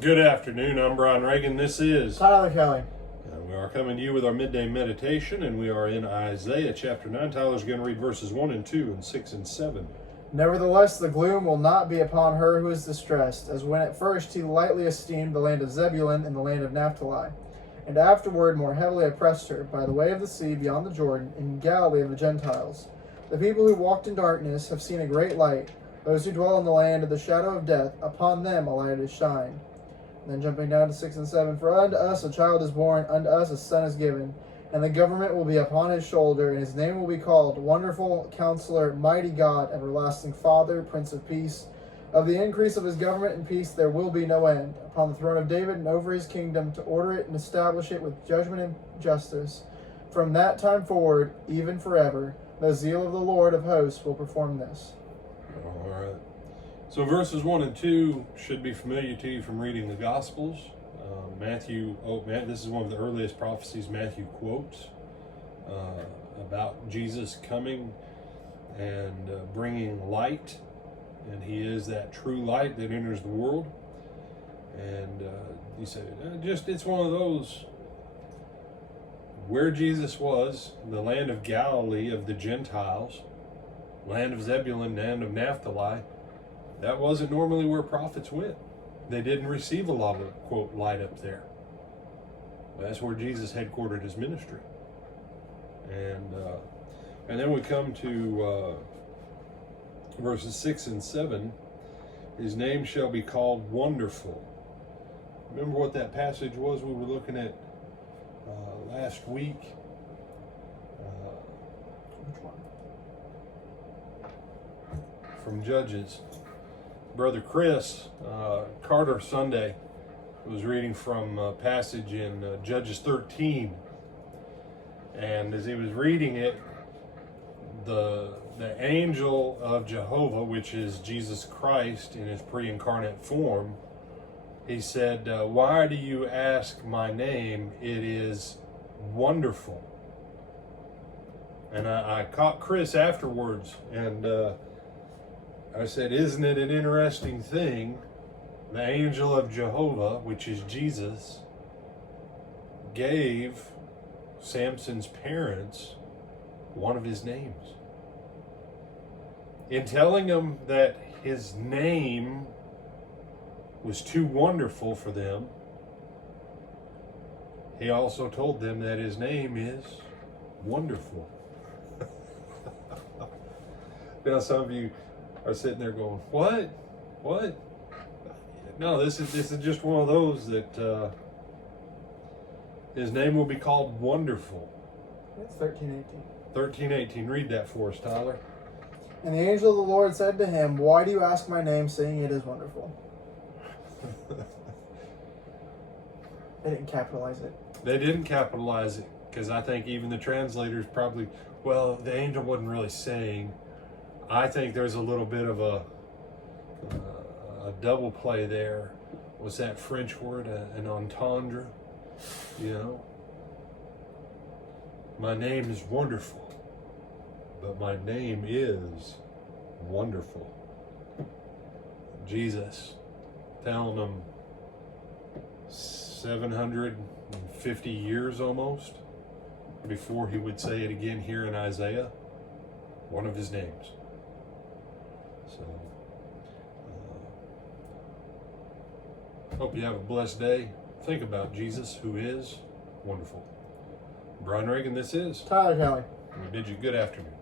Good afternoon. I'm Brian Reagan. This is Tyler Kelly. We are coming to you with our midday meditation, and we are in Isaiah chapter 9. Tyler's going to read verses 1 and 2 and 6 and 7. Nevertheless, the gloom will not be upon her who is distressed, as when at first he lightly esteemed the land of Zebulun and the land of Naphtali, and afterward more heavily oppressed her by the way of the sea beyond the Jordan, in Galilee of the Gentiles. The people who walked in darkness have seen a great light. Those who dwell in the land of the shadow of death, upon them a light has shined. And then jumping down to 6 and 7, For unto us a child is born, unto us a son is given, and the government will be upon his shoulder, and his name will be called Wonderful Counselor, Mighty God, Everlasting Father, Prince of Peace. Of the increase of his government and peace there will be no end, upon the throne of David and over his kingdom, to order it and establish it with judgment and justice. From that time forward, even forever, the zeal of the Lord of hosts will perform this. All right. So verses 1 and 2 should be familiar to you from reading the Gospels. This is one of the earliest prophecies Matthew quotes about Jesus coming and bringing light. And he is that true light that enters the world. And he said, it's one of those where Jesus was, the land of Galilee of the Gentiles, land of Zebulun, land of Naphtali. That wasn't normally where prophets went. They didn't receive a lot of, quote, light up there. That's where Jesus headquartered his ministry. And then we come to verses 6 and 7. His name shall be called Wonderful. Remember what that passage was we were looking at last week? Which one? From Judges. Brother Chris Carter Sunday was reading from a passage in Judges 13, and as he was reading it, the angel of Jehovah, which is Jesus Christ in his pre-incarnate form, he said, "Why do you ask my name? It is wonderful." And I caught Chris afterwards, and I said, isn't it an interesting thing? The angel of Jehovah, which is Jesus, gave Samson's parents one of his names. In telling them that his name was too wonderful for them, he also told them that his name is Wonderful. Now some of you are sitting there going, what? No, this is just one of those that his name will be called Wonderful. It's 13:18. 13:18. Read that for us, Tyler. And the angel of the Lord said to him, Why do you ask my name, saying it is wonderful? They didn't capitalize it. They didn't capitalize it, because I think even the translators probably, the angel wasn't really saying. I think there's a little bit of a double play there. What's that French word? An entendre? My name is Wonderful, but my name is Wonderful. Jesus telling them 750 years almost before he would say it again here in Isaiah, one of his names. So, hope you have a blessed day. Think about Jesus, who is wonderful. Brian Reagan, this is Tyler Kelly. We bid you good afternoon.